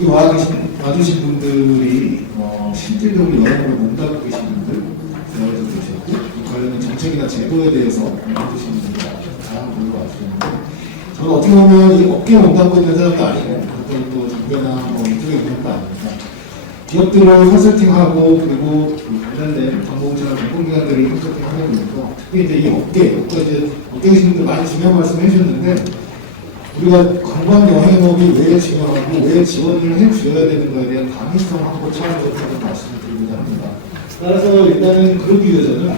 여기 와주신 분들이 실질적으로 여행으로 몸담고 계신 분들 대화에서 계셨고 관련된 정책이나 제도에 대해서 해주신 분들 다양한 분들 와주셨는데 저는 어떻게 보면 이 업계에 몸담고 있는 사람도 아니고 또 정부나 이쪽에 있는 것도 아닙니다. 기업들을 컨설팅하고 그리고 관련된 정보공시나 공공기관들을 컨설팅하고 있고 특히 이제 이 업계에 계신 분들 많이 중요한 말씀 해주셨는데 우리가 관광 여행업이 왜 중요하고 왜 지원을 해주어야 되는 거에 대한 당위성하고 차원에서 말씀을 드리고자 합니다. 따라서 일단은 그러기 위해서는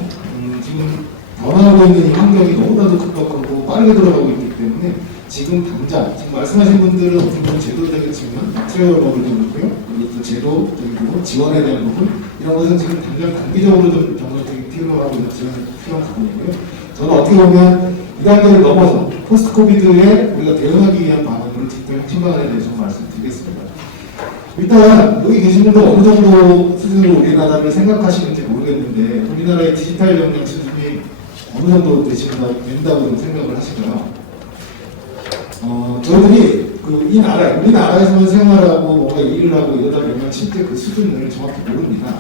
지금 변화하고 있는 이 환경이 너무나도 급박하고 빠르게 돌아가고 있기 때문에 지금 당장 지금 말씀하신 분들은 어떻게 보면 제도적인 측면, 마트리얼업을 좀 있고요. 그리고 또 제도적인 부분, 지원에 대한 부분 이런 것은 지금 당장 단기적으로 좀 정책이 필요하고 지원이 필요한 부분이고요. 저는 어떻게 보면 이 단계를 넘어서 포스트 코비드에 우리가 대응하기 위한 방안으로 직접 신방안에 대해서 말씀드리겠습니다. 일단 여기 계신 분들 어느 정도 수준으로 우리나라를 생각하시는지 모르겠는데 우리나라의 디지털 역량 수준이 어느 정도 된다고 좀 생각을 하시나요? 저희들이 우리나라에서만 생활하고 뭔가 일을 하고 이러다 보면 실제 그 수준을 정확히 모릅니다.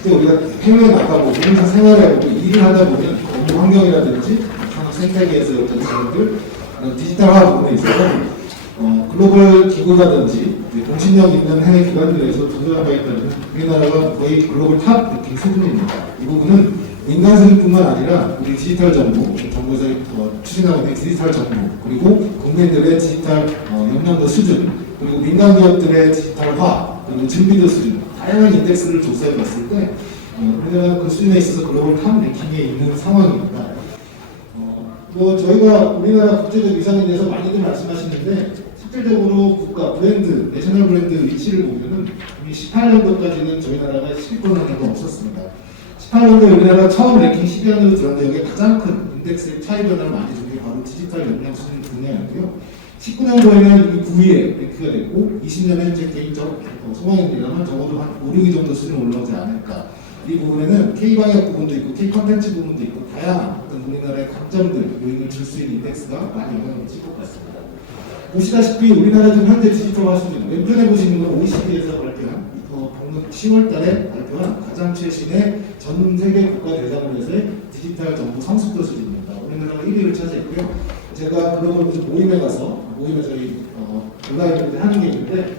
실제 우리가 해외에 나가고 우리나라 생활하고 일을 하다 보면 업무 환경이라든지 산업 생태계에서 어떤 부분들 디지털화 부분에 있어서 글로벌 기구라든지 공신력 있는 해외 기관들에서 조사가 있다면 우리나라가 거의 글로벌 탑 이렇게 수준입니다. 이 부분은 민간 수준뿐만 아니라 우리 디지털 정보, 정부에서 추진하고 있는 디지털 정보, 그리고 국민들의 디지털 역량도 수준, 그리고 민간 기업들의 디지털화, 그리고 준비도 수준, 다양한 인덱스를 조사해 봤을 때 우리나라 그 수준에 있어서 글로벌 탑 랭킹에 있는 상황입니다. 저희가 우리나라 국제적 위상에 대해서 많이들 말씀하시는데 실질적으로 국가 브랜드, 내셔널 브랜드 위치를 보면은 18년도까지는 저희 나라가 10위권 안에도 없었습니다. 18년도에 우리나라가 처음 랭킹 10위안으로 들어갔는데 여기에 가장 큰 인덱스의 차이 변화를 많이 준 게 바로 디지털 역량 수준 분야였고요. 19년도에는 9위에 랭크가 됐고 20년에는 제 개인적 소망입니다만 적어도 한 5, 6위 정도 수준 올라오지 않을까. 이 부분에는 K방역 부분도 있고 K컨텐츠 부분도 있고 다양한 어떤 우리나라의 강점들, 요인을 줄 수 있는 인덱스가 많이 영향을 미칠 것 같습니다. 보시다시피 우리나라 지금 현재 디지털화 수준, 왼편에 보시는 건 OECD에서 발표한 작년 10월달에 발표한 가장 최신의 전 세계 국가 대상을 해서의 디지털 정보 성숙도 수준입니다. 우리나라가 1위를 차지했고요. 제가 글로벌 모임에 가서 모임에 저희 온라인으로 하는 게 있는데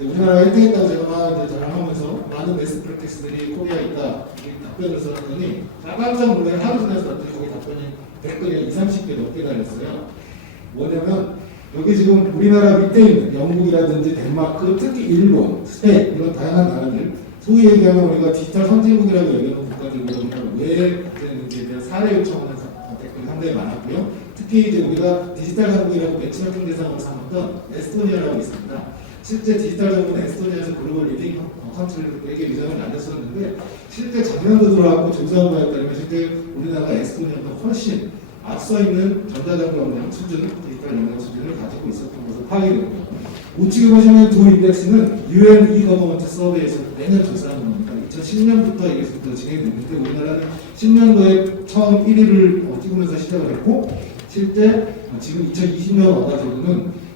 우리나라가 1등했다고 제가 막 이제 자랑하면서 많은 베스트 프랙티스들이 코리아에 있다 답변을 썼더니 깜짝 놀래 하루 지나서 왔더니 거기 답변이 댓글이 20, 30개 넘게 달렸어요. 뭐냐면 여기 지금 우리나라 밑에 있는 영국이라든지 덴마크, 특히 일본, 스페인 이런 다양한 나라들 소위 얘기하면 우리가 디지털 선진국이라고 얘기하는 국가들보다 왜 이제 대한 사례 요청하는 댓글이 상당히 많았고요. 특히 이제 우리가 디지털 강국이라고 벤치마킹 대상으로 삼았던 에스토니아라고 있습니다. 실제 디지털 정부는 에스토니아에서 글로벌 리딩 컨트리에게 위상을 날렸었는데 실제 작년도 들어왔고 조사한 바에 따르면 실제 우리나라가 에스토니아보다 훨씬 앞서 있는 전자정보 역량 수준, 디지털 역량 수준을 가지고 있었던 것으로 파악되고요. 우측에 보시면 두 인덱스는 UN e-government 서베이에서 매년 조사하는 겁니다. 2010년부터 이게 진행됐는데 우리나라는 10년도에 처음 1위를 찍으면서 시작을 했고 실제 지금 2020년 와가지고는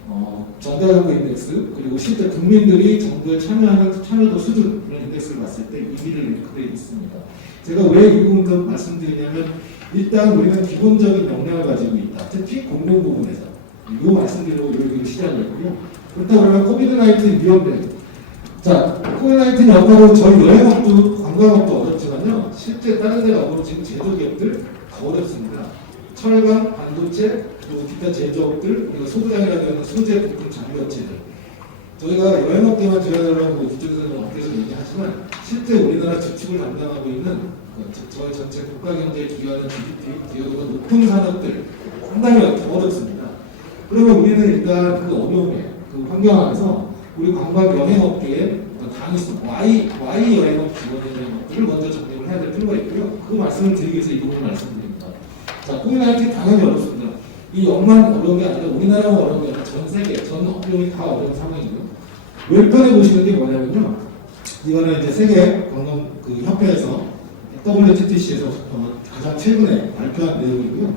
전자정보 인덱스 그리고 실제 국민들이 정부에 참여하는 참여도 수준 이런 인덱스를 봤을 때 2위를 랭크되어 있습니다. 제가 왜 이 부분을 말씀드리냐면 일단 우리는 기본적인 역량을 가지고 있다. 특히 공공 부분에서 이 말씀드리고 여기 시작을 했고요. 그렇다고 그러면 코비드-19 위험대 자, 코비드-19 여파로 저희 여행업도 관광업도 어렵지만요. 실제 다른 데 가보면 지금 제조기업들 더 어렵습니다. 철강, 반도체, 그리고 기타 제조업들, 그리고 소부장이라고 하는 소재 부품 장비업체들. 저희가 여행업계만 지원하려고 이쪽에서는 업계에서 얘기하지만 실제 우리나라 주축을 담당하고 있는 저희 전체 국가경제 기관의 GDP 기여도가 높은 산업들 상당히 어렵습니다. 그러면 우리는 일단 그 어려움에 그 환경 안에서 우리 관광 여행업계의 당위성 Y 여행업 지원에 대한 것들을 먼저 정립을 해야 될 필요가 있고요. 그 말씀을 드리기 위해서 이 부분을 말씀드립니다. 자, 코비드-19 당연히 어렵습니다. 이 역만 어려운 게 아니라 우리나라만 어려운 게 아니라 전 세계, 전 업종이 다 어려운 상황이고요. 왼편에 보시는 게 뭐냐면요. 이거는 이제 세계 관광 그 협회에서 WTTC에서 가장 최근에 발표한 내용이고요.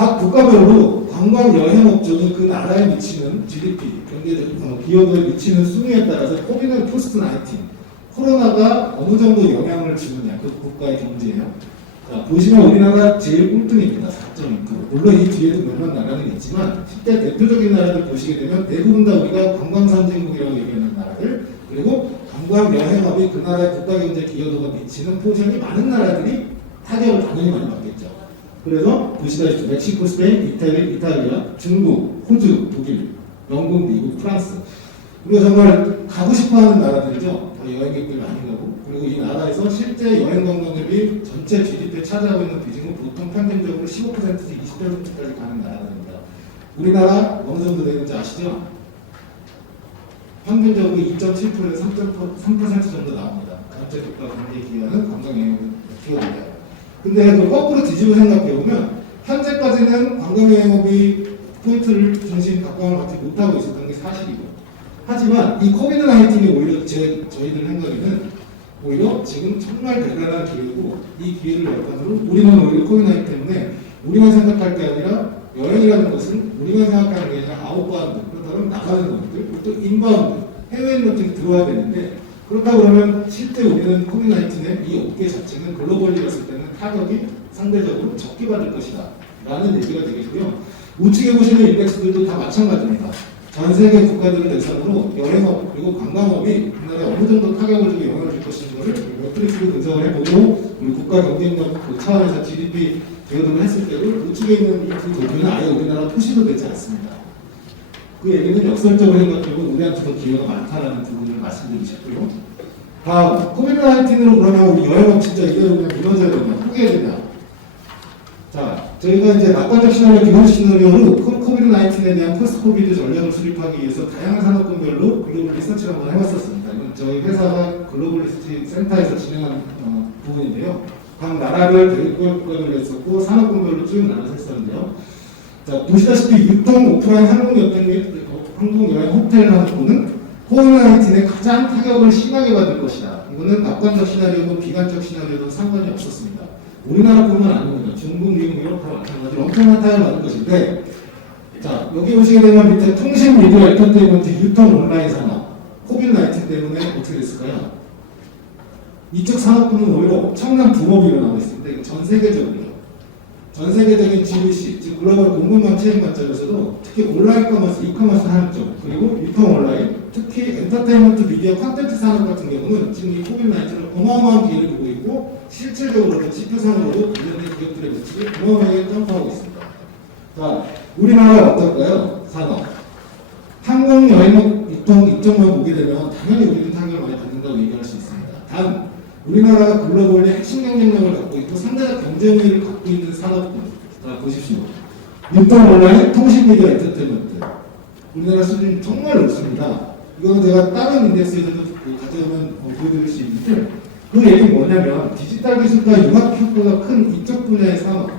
각 국가별로 관광 여행 업종이 그 나라에 미치는 GDP, 경제적 기여도에 미치는 순위에 따라서 코비드 포스트 19, 코로나가 어느 정도 영향을 주느냐, 그 국가의 경제에요. 자, 보시면 우리나라 제일 꼴등입니다. 4.2%. 물론 이 뒤에도 몇몇 나라는 있지만, 실제 대표적인 나라들 보시게 되면 대부분 다 우리가 관광선진국이라고 얘기하는 나라들, 그리고 관광 여행업이 그 나라의 국가 경제 기여도가 미치는 포션이 많은 나라들이 타격을 당연히 많이 받겠죠. 그래서 보시다시피 멕시코, 스페인, 이탈리아, 중국, 호주, 독일, 영국, 미국, 프랑스. 우리가 정말 가고 싶어하는 나라들이죠. 다 여행객들 많이 가고. 그리고 이 나라에서 실제 여행 관광객이 전체 GDP에 차지하고 있는 비중은 보통 평균적으로 15%에서 20%까지 가는 나라들입니다. 우리나라 어느 정도 되는지 아시죠? 평균적으로 2.7%에서 3% 정도 나옵니다. 전체 국가 경제 기여는 관광 여행 기여입니다. 근데 그 거꾸로 뒤집어 생각해보면 현재까지는 관광여행업이 포인트를 중심 각광을 받지 못하고 있었던 게 사실이고, 하지만 이 코비드 19이 오히려 저희들 생각에는 오히려 지금 정말 대단한 기회고, 이 기회를 역할으로 우리는 오히려 코비드 19 때문에 우리만 생각할 게 아니라 여행이라는 것은 우리만 생각하는 게 아니라 아웃바운드, 그렇다면 나가는 것들, 또 인바운드, 해외 인력들이 들어와야 되는데, 그렇다 그러면 실제 우리는 코비드 19의 이 업계 자체는 글로벌리 봤을 때는 타격이 상대적으로 적게 받을 것이다 라는 얘기가 되겠고요. 우측에 보시는 인덱스들도 다 마찬가지입니다. 전 세계 국가들을 대상으로 여행업 그리고 관광업이 우리나라에 어느 정도 타격을 주고 영향을 줄 것인가를 매트릭스로 분석을 해보고, 우리 국가 경쟁력 그 차원에서 GDP 기여도를 했을 때를 우측에 있는 이 두 도표는 아예 우리나라 표시도 되지 않습니다. 그 얘기는 역설적으로 생각해보면 우리한테 더 기회가 많다라는 부분을 말씀드리고 싶고요. 다음, 코비드 19으로 그러면 우리 여행업 진짜 이대로 그냥 무너져야 되냐, 포기해야 되냐. 자, 저희가 이제 낙관적 시나리오, 기본 시나리오로 코비드 19에 대한 포스트 코비드 전략을 수립하기 위해서 다양한 산업군별로 글로벌 리서치를 한번 해봤었습니다. 이건 저희 회사가 글로벌 리서치 센터에서 진행한 부분인데요. 각 나라를 대국별로 했었고 산업군별로 쭉 나눠서 했었는데요. 자, 보시다시피 유통, 오프라인, 항공여행, 호텔 산업군은 코비드-19의 가장 타격을 심하게 받을 것이다. 이거는 낙관적 시나리오고 비관적 시나리오도 상관이 없었습니다. 우리나라뿐만 아닙니다. 중국, 미국, 유럽 다 마찬가지로 엄청난 타격을 받을 것인데, 자, 여기 보시게 되면 밑에 통신, 미디어, 엔터테인먼트, 유통, 온라인 산업, 코비드-19 때문에 어떻게 됐을까요? 이쪽 산업군은 오히려 엄청난 붐업이 일어나고 있습니다. 이건 전 세계적으로요. 전 세계적인 GBC, 즉 글로벌 공급망 체인 관점에서도 특히 온라인 커머스, 이커머스 산업 쪽, 그리고 유통 온라인, 특히 엔터테인먼트, 미디어, 콘텐츠 산업 같은 경우는 지금 이 코비드-19를 어마어마한 기회를 보고 있고, 실질적으로도 지표상으로도 관련된 기업들의 매출이 어마어마하게 점프하고 있습니다. 자, 우리나라 어떨까요? 산업. 항공, 여행, 유통 이쪽만 보게 되면 당연히 우리는 타격을 많이 받는다고 얘기할 수 있습니다. 단, 우리나라가 글로벌의 핵심 경쟁력을 갖고 있고 상대적 경쟁력을 갖고 있는 산업군. 자, 보십시오. 유통 온라인, 통신 미디어, 엔터테인먼트. 우리나라 수준이 정말 높습니다. 이거는 제가 다른 인덱스에서도 가져오면 보여드릴 수 있는데, 그 얘기는 뭐냐면 디지털 기술과 융합 효과가 큰 이쪽 분야의 산업,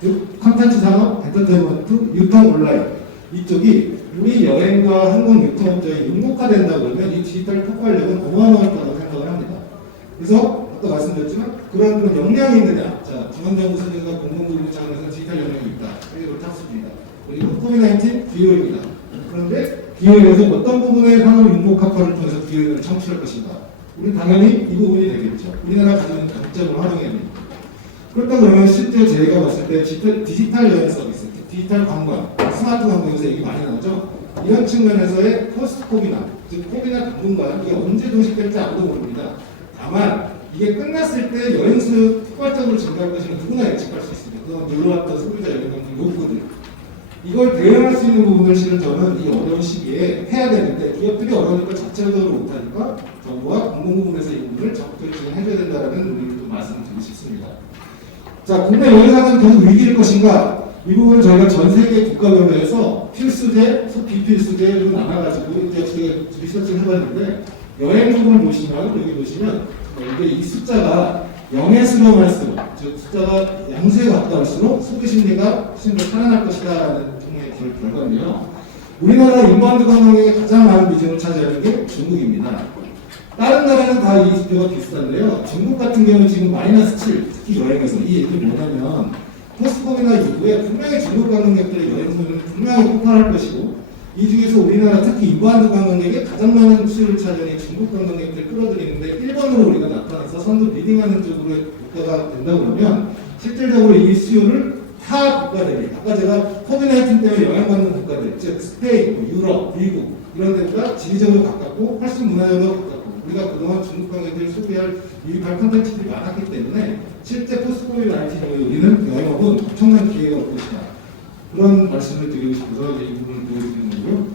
즉 콘텐츠 산업, 엔터테인먼트, 유통 온라인 이쪽이 우리 여행과 항공 유통업종이 융목화된다 그러면 이 디지털 폭발력은 어마어마할 거라고 생각을 합니다. 그래서 아까 말씀드렸지만 그런 역량이 있느냐, 자, 중앙정부 선진과 공공부문 차원에서 디지털 역량이 있다, 그리고 탑수입니다. 그리고 코비드-19 기여입니다. 그런데 기여에서 어떤 부분의 산업 융목합화를 통해서 기여를 창출할 것인가? 우리는 당연히 이 부분이 되겠죠. 우리나라 가지고 있는 강점을 활용해야 됩니다. 그렇다 그러면 실제 저희가 봤을 때 디지털 여행 서비스, 디지털 관광, 스마트 관광에서 얘기 많이 나오죠. 이런 측면에서의 포스트 코비나, 즉 코비나 당분간 이게 언제 종식될지 아무도 모릅니다. 다만 이게 끝났을 때 여행수 폭발적으로 증가할 것이면 누구나 예측할 수 있습니다. 그동안 놀러왔던 소비자 여행객들 욕구들. 이걸 대응할 수 있는 부분을 실은 저는 이 어려운 시기에 해야 되는데, 기업들이 어려우니까 자체적으로 못하니까 정부와 공공부문에서 이 부분을 적극적으로 진행해줘야 된다는 의미를 좀 말씀드리고 싶습니다. 자, 국내 여행사는 계속 위기일 것인가? 이 부분은 저희가 전 세계 국가별로 해서 필수제, 비필수제로 나눠가지고 이제 리서치를 해봤는데, 여행 부분을 보시면, 여기 보시면 이게 이 숫자가 0에 수렴할수록, 즉 숫자가 양수에 가까울수록 소비 심리가 훨씬 더 살아날 것이다라는 통계 결과인데요. 우리나라 인바운드 관광객의 가장 많은 비중을 차지하는 게 중국입니다. 다른 나라는 다 이 지표가 비슷한데요. 중국 같은 경우는 지금 -7, 특히 여행에서 이 얘기는 뭐냐면 포스트코비나 이후에 분명히 중국 관광객들의 여행수는 분명히 폭발할 것이고, 이 중에서 우리나라 특히 인바운드 관광객이 가장 많은 수요를 차지하는 중국 관광객들을 끌어들이는데 1번으로 우리가 나타나서 선두 리딩하는 쪽으로 국가가 된다 그러면 실질적으로 이 수요를 타 국가들이, 아까 제가 코비드-19 때문에 영향받는 국가들, 즉 스페인, 유럽, 미국 이런 데보다 지리적으로 가깝고 훨씬 문화적으로 가깝고, 우리가 그동안 중국 관광객들을 소비할 유입할 컨텐츠들이 많았기 때문에 실제 포스트-코비드-19에 우리는 여행업은 엄청난 기회가 올 것이다. 그런 말씀을 드리고 싶어서 이 부분을 보여드리는 거고요.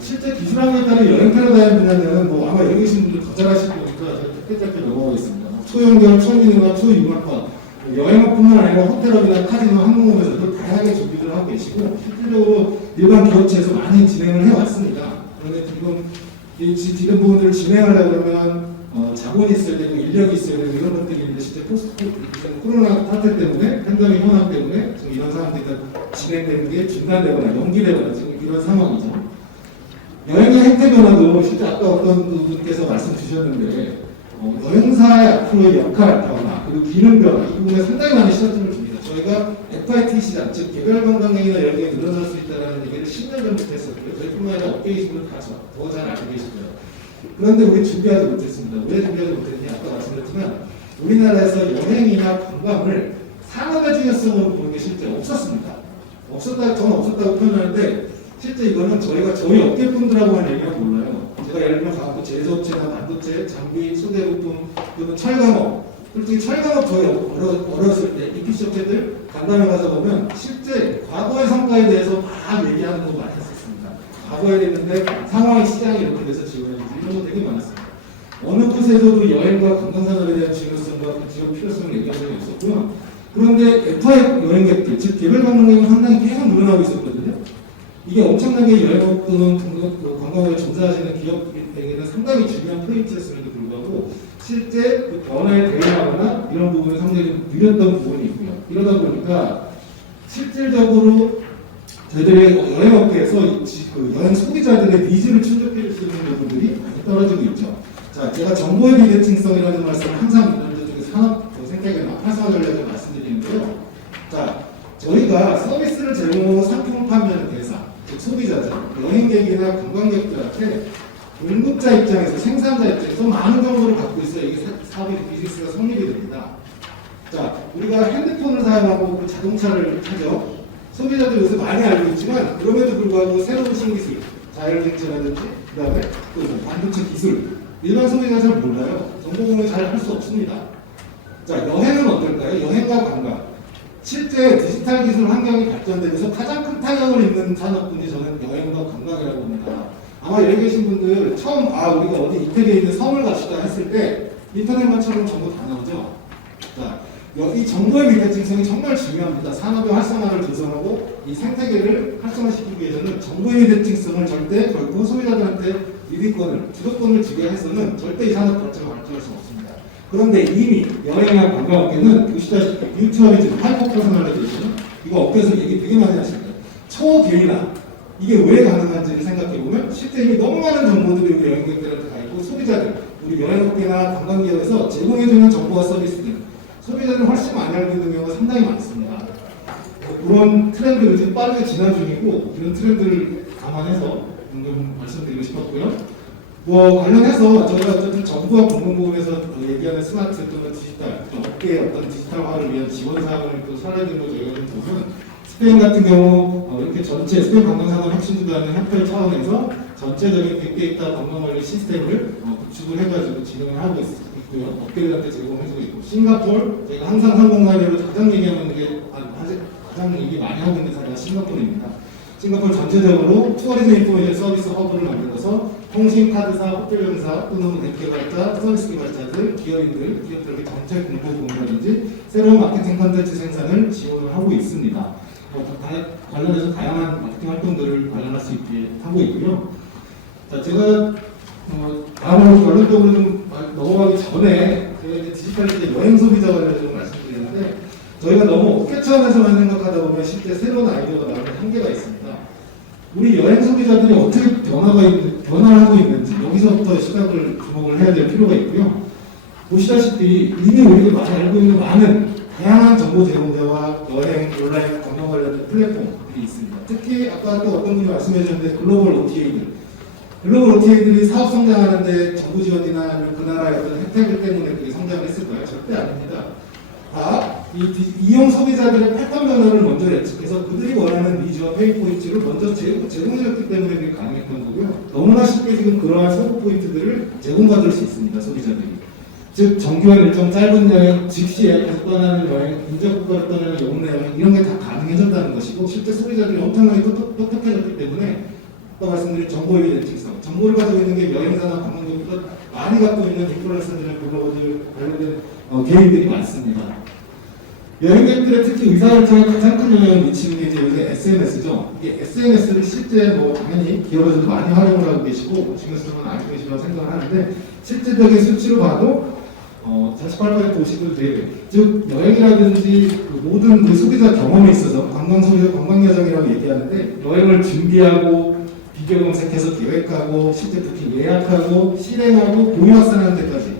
실제 기술학에 따른 여행 패러다임 분야는 아마 여기 계신 분들 더 잘하실 거니까 제가 짧게 넘어가겠습니다. 초연결, 초기능화, 초융합화, 여행업뿐만 아니라 호텔업이나 카지노, 항공업에서도 다양하게 준비를 하고 계시고 실질적으로 일반 기업체에서 많이 진행을 해왔습니다. 그런데 지금 이런 부분들을 진행하려고 그러면 자본이 있어야 되고 인력이 있어야 되고 이런 것들이 있는데 실제 포스트 코로나 사태 때문에 팬데믹 현황 때문에 지금 이런 상황들이 진행되는 게 중단되거나 연기되거나 지금 이런 상황이죠. 여행의 행태 변화도 실제 아까 어떤 분께서 말씀 주셨는데 여행사의 앞으로의 역할 변화 그리고 기능 변화 이 부분에 상당히 많은 시각점을 줍니다. 저희가 FIT 시장 즉 개별 관광객이나 여행이 늘어날 수 있다는 얘기를 10년 전부터 했었고요. 저희뿐만 아니라 업계에 계신 분들 다 더 잘 알고 계시고요. 그런데 우리 준비하지 못했습니다. 왜 준비하지 못했냐? 아까 말씀드렸지만 우리나라에서 여행이나 관광을 산업의 중요성으로 보는 게 실제 없었습니다. 저는 없었다고 표현하는데 실제 이거는 저희가 저희 업계 분들하고만 얘기하면 몰라요. 제가 예를 들면 갖고 제조업체나 반도체, 장비, 소대부품, 또는 철강업. 솔직히 철강업 저희 어렸을 때 EPC 업체들 간담회 가서 보면 실제 과거의 성과에 대해서 다 얘기하는 거 많이 했었습니다. 과거에 됐는데 상황이 시장이 이렇게 돼서 지원해주고 이런 거 되게 많았습니다. 어느 곳에서도 여행과 관광산업에 대한 중요성과 그 지역 필요성을 얘기한 적이 없었고요. 그런데 FI 여행객들, 즉 개별 관광객은 상당히 계속 늘어나고 있었거든요. 이게 엄청나게 여행업 또는 관광업에 종사하시는 기업에게는 상당히 중요한 포인트였음에도 불구하고 실제 그 변화에 대응하거나 이런 부분을 상당히 좀 느렸던 부분이 있고요. 이러다 보니까 실질적으로 저희들의 여행업계에서 그 여행 소비자들의 니즈를 충족해 줄 수 있는 부분들이 많이 떨어지고 있죠. 자, 제가 정보의 비대칭성이라는 말씀을 항상 이런 쪽에 산업 생태계나 활성화 전략을 말씀드리는데요. 자, 저희가 서비스를 제공하고 상품을 판매하는 대상, 즉 소비자죠. 여행객이나 관광객들한테 공급자 입장에서 생산자 입장에서 많은 정보를 갖고 있어야 이게 사업이 비즈니스가 성립이 됩니다. 자, 우리가 핸드폰을 사용하고 그 자동차를 타죠. 소비자들 요새 많이 알고 있지만 그럼에도 불구하고 새로운 신기술, 자율주행차라든지 그 다음에 또 반도체 기술 일반 소비자가 잘 몰라요. 정보 공유 잘 할 수 없습니다. 자, 여행은 어떨까요? 여행과 관광. 실제 디지털 기술 환경이 발전되면서 가장 큰 타격을 입는 산업군이 저는 여행과 관광이라고 봅니다. 아마 여기 계신 분들 처음 우리가 어디 이태리에 있는 섬을 갑시다 했을 때 인터넷만 쳐보면 정보 다 나오죠. 자, 이 정보의 비대칭성이 정말 중요합니다. 산업의 활성화를 조성하고 이 생태계를 활성화시키기 위해서는 정보의 비대칭성을 절대 결코 소비자들한테 리딩권을, 주도권을 주게 해서는 절대 이 산업 발전을 발전할 수 없습니다. 그런데 이미 여행이나 관광업계는 보시다시피 뮤추얼리즘, 하이퍼 퍼스널리제이션 이거 업계에서 얘기 되게 많이 하십니다. 초개인화 이게 왜 가능한지를 생각해보면 실제 이미 너무 많은 정보들이 우리 여행객들한테 가 있고 소비자들, 우리 여행업계나 관광기업에서 제공해주는 정보와 서비스들 소비자들은 훨씬 많이 알고 있는 경우가 상당히 많습니다. 그런 트렌드를 지금 빠르게 진화 중이고 이런 트렌드를 감안해서 좀 말씀드리고 싶었고요. 관련해서 저희가 어쨌든 정부와 공공부문에서 얘기하는 스마트 또는 디지털, 업계의 어떤 디지털화를 위한 지원 사항을 또 사례들로 저희가 좀 보면 스페인 같은 경우 이렇게 전체 스페인 관광산업 혁신주도하는 협회 차원에서 전체적인 빅데이터 관광관리 시스템을 구축을 해가지고 진행을 하고 있고요. 업계들한테 제공해주고 있고 싱가포르 저희가 항상 항공관리로 가장 얘기하는 게 가장 얘기 많이 하고 있는 사례가 싱가포르입니다. 싱가포르 전체적으로 투어리즘 인포메이션 서비스 허브를 만들어서 통신, 카드사, 호텔 영사 또는 앱 개발자, 서비스 개발자들, 기업들에게 정책 공보 공유라든지 새로운 마케팅 컨텐츠 생산을 지원을 하고 있습니다. 관련해서 다양한 마케팅 활동들을 관련할 수 있게 하고 있고요. 자, 제가 다음으로 결론적으로 좀 넘어가기 전에 제가 이제 디지털 여행 소비자 관련해서 좀 말씀드리는데 저희가 너무 업계 차원에서만 생각하다 보면 실제 새로운 아이디어가 나오는 한계가 있습니다. 우리 여행 소비자들이 어떻게 변화를 하고 있는지 여기서부터 시각을 주목을 해야 될 필요가 있고요. 보시다시피 이미 우리가 많이 알고 있는 많은 다양한 정보 제공자와 브라우저와 여행, 온라인 관광 관련된 플랫폼들이 있습니다. 특히 아까 또 어떤 분이 말씀해 주셨는데 글로벌 OTA들이 사업 성장하는데 정부 지원이나 아니면 그 나라의 어떤 혜택을 때문에 그게 성장했을까요? 절대 아닙니다. 이용 소비자들의 패턴 변화를 먼저 예측해서 그들이 원하는 니즈와 페이 포인트를 먼저 제공해줬기 때문에 그게 가능했던 거고요. 너무나 쉽게 지금 그러한 소비 포인트들을 제공받을 수 있습니다, 소비자들이. 즉 정규한 일정, 짧은 여행, 즉시 예약해서 떠나는 여행, 인접국가로 떠나는 영내 여행 이런 게 다 가능해졌다는 것이고 실제 소비자들이 엄청나게 똑똑해졌기 때문에 아까 말씀드린 정보의 예측성, 정보를 가지고 있는 게 여행사나 관광객보다 많이 갖고 있는 인플루언서들이나 블로거들 관련된 개인들이 많습니다. 여행객들의 특히 의사결정에 가장 큰 영향을 미치는 게 이제 요새 SNS죠. 이게 SNS를 실제 뭐 당연히 기업에서도 많이 활용을 하고 계시고 중에서는 알고 계시라고 생각을 하는데 실질적인 수치로 봐도 48% 59%, 즉 여행이라든지 그 모든 그 소비자 경험에 있어서 관광 소비자 관광 여정이라고 얘기하는데 여행을 준비하고 비교 검색해서 계획하고 실제 부킹 예약하고 실행하고 공유 확산하는 데까지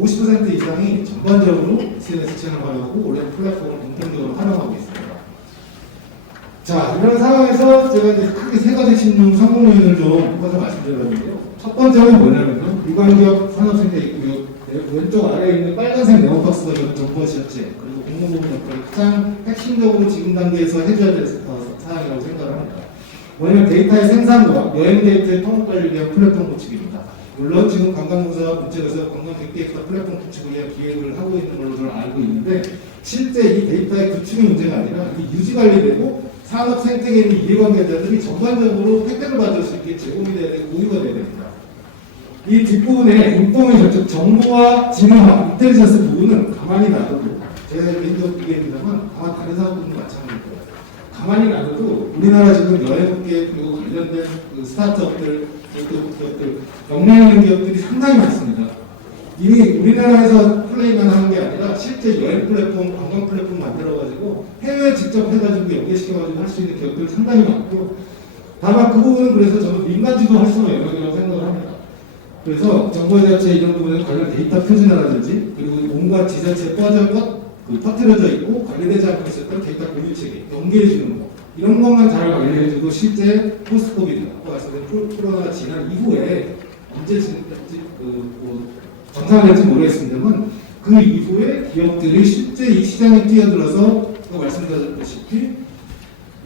50% 이상이 전반적으로 SNS 채널을 활용하고 온라인 플랫폼을 공통적으로 활용하고 있습니다. 자, 이런 상황에서 제가 이제 크게 세 가지 신용 성공 요인을 좀 뽑아서 말씀드렸는데요. 첫 번째는 뭐냐면요. 유관기업 산업센터 있고요. 왼쪽 아래에 있는 빨간색 네오박스가 정보 실제 그리고 공무부문 역할을 가장 핵심적으로 지금 단계에서 해줘야 될 사항이라고 생각을 합니다. 뭐냐면 데이터의 생산과 여행 데이터의 통합 관리를 위한 플랫폼 구축입니다. 물론 지금 관광부서와 문체부에서 관광 빅데이터 플랫폼 구축을 위한 기획을 하고 있는 걸로 저는 알고 있는데 실제 이 데이터의 구축이 문제가 아니라 유지 관리되고 산업 생태계에 있는 이해관계자들이 전반적으로 혜택을 받을 수 있게 제공이 돼야 되고 공유가 돼야 됩니다. 이 뒷부분에 인포메이션, 즉 정보와 진화와 인텔리전스 부분은 가만히 놔둬도 제가 개인적으로 얘기합니다만 아마 다른 사업들도 마찬가지일 거예요. 가만히 놔둬도 우리나라 지금 여행업계 그리고 관련된 그 스타트업들, 기업들, 역량 있는 기업들이 상당히 많습니다. 이미 우리나라에서 플레이만 하는 게 아니라 실제 여행 플랫폼, 관광 플랫폼 만들어가지고 해외에 직접 해가지고 연계시켜가지고 할 수 있는 기업들 상당히 많고 다만 그 부분은 그래서 저는 민간주도 할 수는 영역이라고 생각을 합니다. 그래서 정보자체 이런 부분에 관련 데이터 표준화라든지 그리고 온갖 지자체에 퍼뜨려져 있고 관리되지 않고 있었던 데이터 공유 체계, 연계해주는 거 이런 것만 잘 관리해주고 실제 포스트 코비드, 아까 말씀드린 코로나가 지난 이후에 언제 정상화될지 모르겠습니다만 그 이후에 기업들이 실제 이 시장에 뛰어들어서 말씀드렸다시피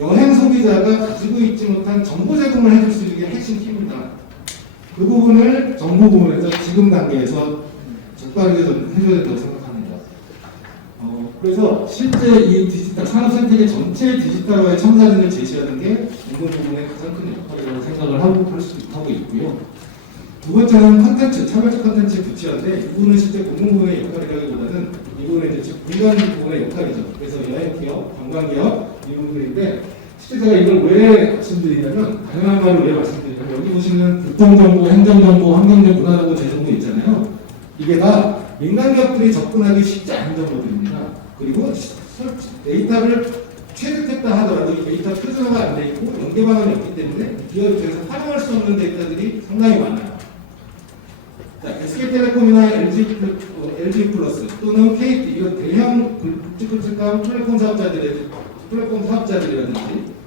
여행 소비자가 가지고 있지 못한 정보 제공을 해줄 수 있는 게 핵심 힘입니다. 그 부분을 정부 부분에서 지금 단계에서 적절하게 해줘야 된다고 생각합니다. 그래서 실제 이 디지털 산업 생태계 전체 디지털화의 첨단을 제시하는 게 이번 부분에 가장 큰 역할이라고 생각을 하고 있고요. 두 번째는 컨텐츠, 차별적 컨텐츠 부치한데 이 부분은 실제 공공부문의 역할이라기보다는 이 부분은 이제 민간 부문의 역할이죠. 그래서 여행 기업, 관광 기업 이 부분인데 실제 제가 이걸 왜 말씀드리냐면 다양한 말을 왜 말씀드리냐면 여기 보시면 교통정보, 행정정보, 환경정보, 문화정보, 재정보 있잖아요. 이게 다 민간 기업들이 접근하기 쉽지 않은 정보들입니다. 그리고 데이터를 취득했다 하더라도 이 데이터 표준화가 안 돼 있고 연계 방안이 없기 때문에 기업 입장에서 활용할 수 없는 데이터들이 상당히 많아요. SK텔레콤이나 LG 플러스 또는 KT 이런 대형 굵직굵직한 플랫폼 사업자들이라든지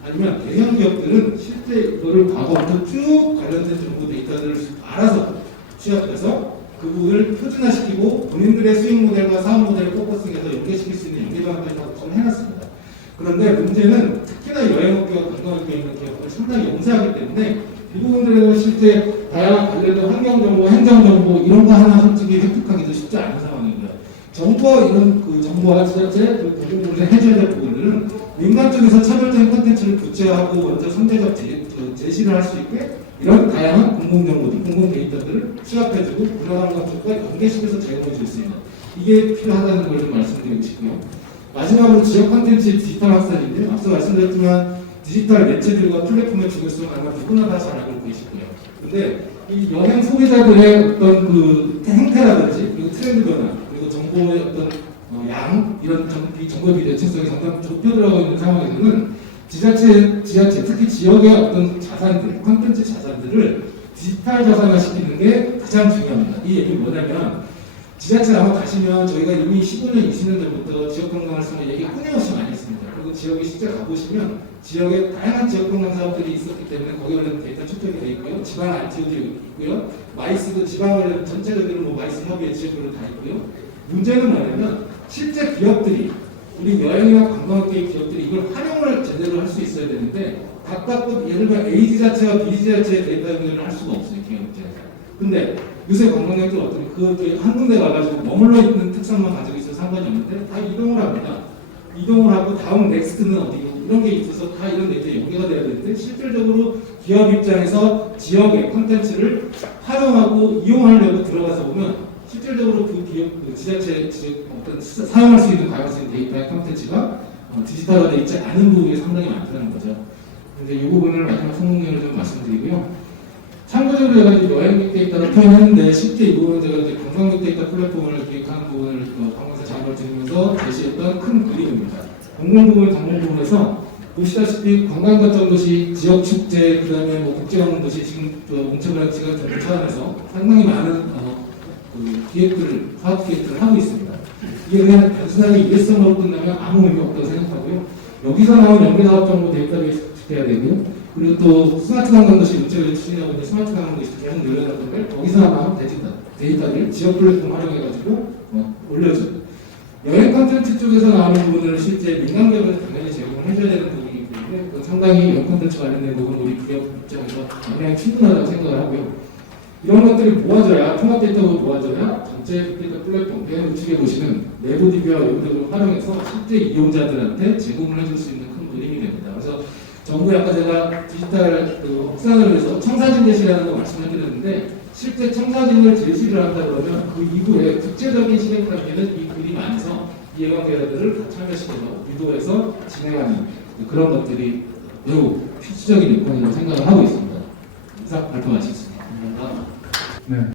아니면 대형 기업들은 실제 이거를 과거부터 쭉 관련된 정보 데이터들을 알아서 취합해서 그 부분을 표준화시키고 본인들의 수익 모델과 사업 모델을 포커싱해서 연계시킬 수 있는 연계방안까지 좀 해놨습니다. 그런데 문제는 특히나 여행업계와 관광업계에 있는 기업을 상당히 영세하기 때문에 이 부분들에서 실제 다양한 관련된 환경정보, 행정정보 이런 거 하나 솔직히 획득하기도 쉽지 않은 상황입니다. 정부와 이런 그 정부와 지자체, 공공부문에 해줘야 될 부분들은 민간 쪽에서 차별적인 콘텐츠를 구체화하고 먼저 선제적 제시를 할 수 있게 이런 다양한 공공정보들, 공공 데이터들을 취합해주고 문화관광 쪽과 연계시켜서 제공해 줄 수 있는 이게 필요하다는 걸 좀 말씀드리고 싶고요. 마지막으로 지역 콘텐츠 디지털 확산인데요. 앞서 말씀드렸지만 디지털 매체들과 플랫폼의 중요성은 아마 누구나 다 잘 알고 계시고요. 근데 이 여행 소비자들의 어떤 그 행태라든지 그리고 트렌드 변화 그리고 정보의 어떤 양 이런 정보의 비대칭성이 잠깐 좁혀 들어가고 있는 상황에서는 지자체 특히 지역의 어떤 자산들, 콘텐츠 자산들을 디지털 자산화 시키는 게 가장 중요합니다. 이 얘기는 뭐냐면 지자체 아마 가시면 저희가 이미 15년, 20년 전부터 지역관광활성화 얘기 끊임없이 많이 지역에 실제 가보시면 지역에 다양한 지역 평당 사업들이 있었기 때문에 거기에 관련 데이터 축적이 되어 있고요. 지방 RTO도 있고요. 마이스도 지방 관련 전체적으로 뭐 마이스 협의회 지역별로 다 있고요. 문제는 뭐냐면 실제 기업들이 우리 여행이나 관광계 기업들이 이걸 활용을 제대로 할 수 있어야 되는데 각각 예를 들면 A 지자체와 B 지자체의 데이터 연결을 할 수가 없어요. 기업체에서. 근데 요새 관광객들 어떻게 한 군데 가가지고 머물러 있는 특성만 가지고 있어서 상관이 없는데 다 이동을 합니다. 이동을 하고 다음 넥스트는 어디고 이런 게 있어서 다 이런 데이터 연계가 돼야 되는데 실질적으로 기업 입장에서 지역의 콘텐츠를 활용하고 이용하려고 들어가서 보면 실질적으로 그 기업, 그 지자체 어떤 사용할 수 있는 가용성 있는 데이터의 콘텐츠가 디지털화되어 있지 않은 부분이 상당히 많다는 거죠. 근데 이 부분을 마지막 성공률을 좀 말씀드리고요. 참고적으로 제가 이제 여행 빅데이터를 표현했는데 실제 이 부분은 제가 이제 관광 빅데이터 플랫폼을 기획하는 부분을 관광사 자문을 드리면서 제시했던 큰 그림입니다. 공공부문, 당공부문에서 보시다시피 관광거점 도시, 지역 축제, 그다음에 뭐 국제관광도시 지금 뭉쳐브랜치가 차원에서 상당히 많은 기획들을 사업 기획들을 하고 있습니다. 이게 그냥 단순하게 일회성으로 끝나면 아무 의미 없다고 생각하고요. 여기서 나온 연계사업 정보 데이터베이스 해야 되고요. 그리고 또 스마트 관광도시 문체를 추진하고 있는 스마트 관광도시 계속 늘려나가는데 거기서 나온 데이터를 지역 플랫폼 활용해가지고 올려줘요. 여행 콘텐츠 쪽에서 나오는 부분을 실제 민간 기업에서 당연히 제공을 해줘야 되는 부분이기 때문에 그건 상당히 여행 콘텐츠 관련된 부분 우리 기업 입장에서 굉장히 충분하다고 생각을 하고요. 이런 것들이 모아져야 통합 데이터가 모아져야 전체 빅데이터 플랫폼 대응 우측에 보시면 내부 DB와 외부 DB를 활용해서 실제 이용자들한테 제공을 해줄 수 있는 큰 그림이 됩니다. 그래서 정부에 아까 제가 디지털 확산을 위해서 청사진 제시라는 거 말씀해드렸는데 실제 청사진을 제시를 한다 그러면 그 이후에 국제적인 시행 단계는 이 그림 안에서 이해관계자들을 다 참여시켜서 유도해서 진행하는 그런 것들이 매우 필수적인 요건이라고 생각을 하고 있습니다. 이상 발표 마치겠습니다. 감사합니다. 네.